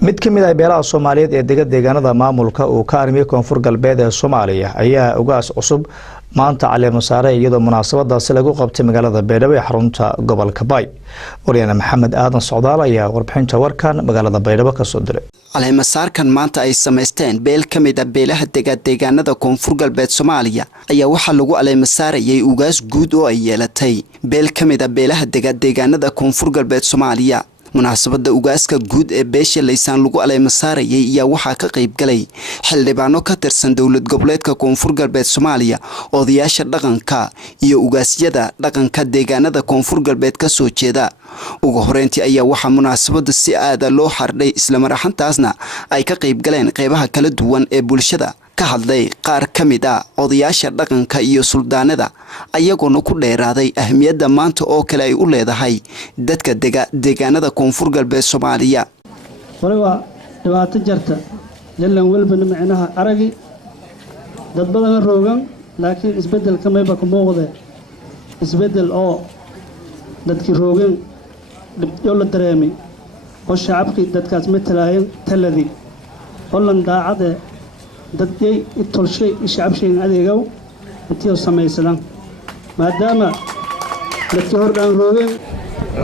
mid ka mid ah beelaha Soomaaliyeed ee deegaanada maamulka uu ka armiyay koonfur galbeed ee Soomaaliya ayaa ugaas cusub maanta caleemo saaray iyadoo munaasabadaas lagu qabtay magaalada Baydhabo ee xarunta gobolka Bay. Wariyana Mohamed Socdaal ayaa warbixinta warkan magaalada Baydhabo ka soo diray. caleemo saarkan maanta ay sameysteen beel ka mid ah beelaha deegaanada koonfur galbeed Soomaaliya ayaa waxa lagu caleemo saarayay ugaas guud oo ay yeelatay beel ka mid ah beelaha deegaanada koonfur galbeed Soomaaliya. munaasabada ugaaska guud ee beesha leysaan lagu caleemo saarayay ayaa waxaa ka qayb galay xildhibaano ka tirsan dowlad goboleedka koonfur galbeed Soomaaliya, odayaasha dhaqanka iyo ugaasyada dhaqanka deegaanada koonfur galbeed ka soo jeeda. ugu horeyntii ayaa waxaa munaasabada si aad ah loo xardhay isla marxantaasna ay ka qayb galeen qaybaha kala duwan ee bulshada. ka hadlay qaar ka mid ah odayaasha dhaqanka iyo suldaanada ayagoona ku dheeraaday ahmiyadda maanta oo kale ay u leedahay dadka deegaanada koonfur galbeed Soomaaliya. waliba dhibaato jarta yalan walbana macnaha aragi dad badan roogan laakiin isbedel ka mayba ku muuqda isbedel oo dadkii roogan dib la dareemay oo shacabkii dadkaas matalaayeen taladii holland daacade dadkay tolshay shacabshay adeegow intii sameeysan maadaama dadkii hordaan roogeen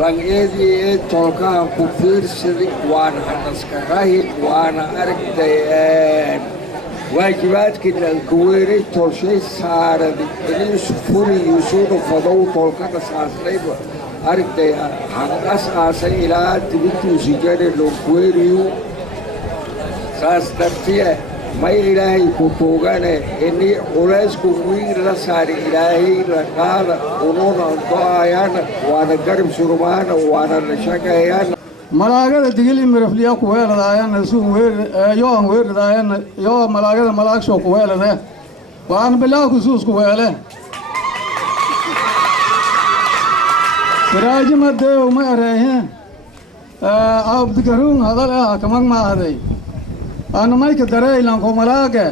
langeedii tolka ku fiirsaday waana naskarahi waana aragtay waajibaadkii ku weeray tolshay saaradi inuu sufuri yusuuf fadow tolka saaslayba aragtay hanqas aasay ilaa dibintuu sigare loo weeriyo saas dartiye ما إلهي كتوغانه إني أولاسكو وين لساري إلهي لقاله ونونا ضايانا وانا قرب سرمانا وانا نشاقيانا ملاقة تقلي مرفليا كويلة دايانا سوق وير يوم وير دايانا يوم ملاقة ملاق شو كويلة ده وانا بلا خصوص كويلة سراج مدة وما رأيه أب تكرون هذا لا كمان ما هذا أنا ما يقدر إلا كملاقة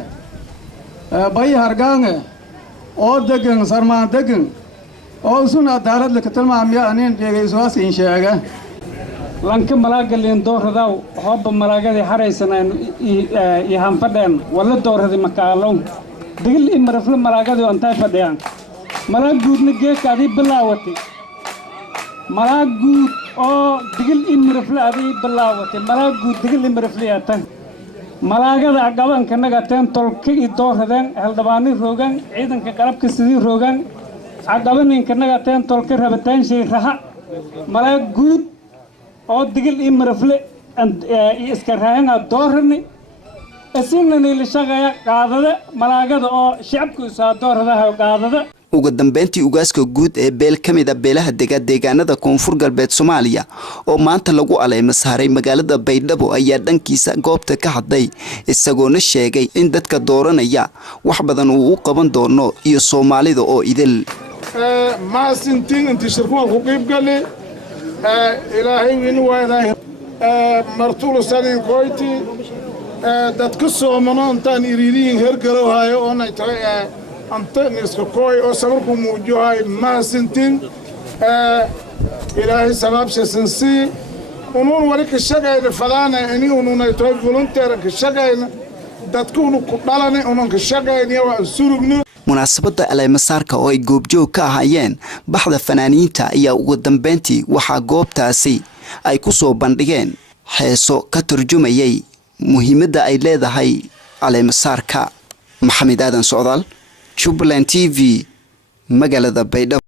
باي هرجانة أو دقن سرمان دقن أو سنة دارت لكتل ما عم يعنين جيسواس إن شاء لانك ملاقة اللي ندور هذا حب ملاقة دي حريصنا يهم فدان ولا دور هذه مكالون دقل إمر في الملاقة دي أنتي فدان ملاق جود نجيك هذه بلاوتي ملاق جود أو دقل إمر في هذه بلاوتي ملاق جود دقل إمر في هذا malaagada gabanka naga teen tolka iyo dooradeen haldabaani roogan ciidanka qarabka sidii roogan cagabaninka naga teen tolka rabataan shay raha malaag guud oo digil iyo marfle iska raahana doorani asinna la shaqaya qaadada malaagada oo shacabku soo dooradaha qaadada. ugu dambeyntii ugaaska guud ee beel ka mid ah beelaha deegaanada koonfur galbeed Soomaaliya oo maanta lagu caleemo saaray magaalada Baydhabo ayaa dhankiisa goobta ka hadlay isagoona sheegay in dadka dooranaya wax badan uu u qaban doono iyo Soomaalida oo idil ma sintiin intii shirkuhu ku qayb galay ilaahay inuu waaday martuul sanad qoyti dadka Soomaaliyeed iriiriin hergalo hayo oo ay tahay أنت نسكوي أو سببكم موجوهاي ما سنتين إلهي سبب شسنسي ونون وريك الشجع الفلانة إني ونون يتوي فولنتير كالشجع دتكونوا كطلنا ونون كالشجع نيوا سرقنا. munaasabada caleemo saarka oo ay goobjoog ka ahaayeen baxda fanaaniinta ayaa ugu dambeyntii waxa goobtaasi ay ku soo bandhigeen heeso ka turjumayay muhiimadda ay leedahay caleemo saarka. Mohamed Socdaal Jubaland TV magaalada Baydhabo.